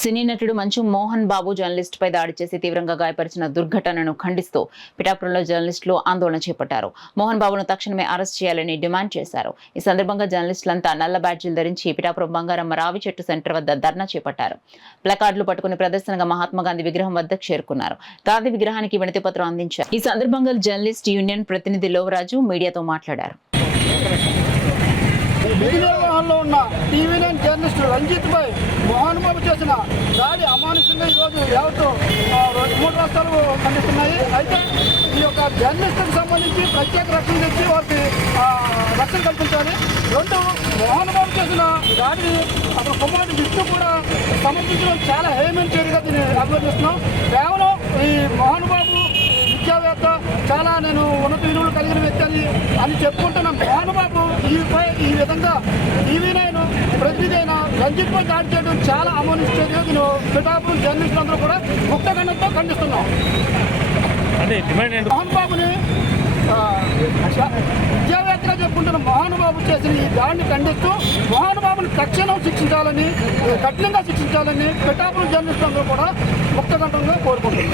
సినీ నటుడు మంచు మోహన్ బాబు జర్నలిస్ట్ పై దాడి చేసి తీవ్రంగా గాయపరిచిన దుర్ఘటనను ఖండిస్తూ పిఠాపురంలో జర్నలిస్టులు ఆందోళన చేపట్టారు. మోహన్ బాబును తక్షణమే అరెస్ట్ చేయాలని డిమాండ్ చేశారు. ఈ సందర్భంగా జర్నలిస్టులంతా నల్ల బ్యాడ్జీలు ధరించి పిఠాపురం బంగారమ్మ రావి చెట్టు సెంటర్ వద్ద ధర్నా చేపట్టారు. ప్లకార్డులు పట్టుకుని ప్రదర్శనగా మహాత్మా గాంధీ విగ్రహం వద్దకు చేరుకున్నారు. గాంధీ విగ్రహానికి వినతి పత్రం అందించారు. ఈ సందర్భంగా జర్నలిస్ట్ యూనియన్ ప్రతినిధి లోవరాజు మీడియాతో మాట్లాడారు. విధి నిర్వహణలో ఉన్న టీవీ9 జర్నలిస్టు రంజిత్ పై మోహన్ బాబు చేసిన దాడి అమానుషంగా ఈరోజు యావత్తు 3 రాష్ట్రాలు ఖండిస్తున్నాయి. అయితే ఈ యొక్క జర్నలిస్టులకు సంబంధించి ప్రత్యేక రక్షణ తెచ్చి వారికి రక్షణ కల్పించాలి. 2, మోహన్ బాబు చేసిన దాడిని అతను కుమారుడు విష్ణు కూడా సమర్థించడం చాలా హేమైన చర్యగా దీన్ని అభివర్ణిస్తున్నాం. కేవలం ఈ మోహన్ బాబు విద్యావేత్త, చాలా నేను ఉన్నత విలువలు కలిగిన వ్యక్తి అని చెప్పుకుంటున్న మోహన్ బాబు ఈ విధంగా టీవీ9 ప్రతినిధి అయిన రంజిత్ పై దాడి చేయడం చాలా అమానుష చర్య. నేను పిఠాపురం జర్నలిస్టులందరూ కూడా ముక్తగండంతో ఖండిస్తున్నాం. మోహన్ బాబుని విద్యావేత్తగా చెప్పుకుంటున్న మోహన్ బాబు చేసిన ఈ దాడిని ఖండిస్తూ మోహన్ బాబుని తక్షణం శిక్షించాలని, కఠినంగా శిక్షించాలని పిఠాపురం జర్నలిస్టులందరూ కూడా ముక్తగండంగా కోరుకుంటున్నారు.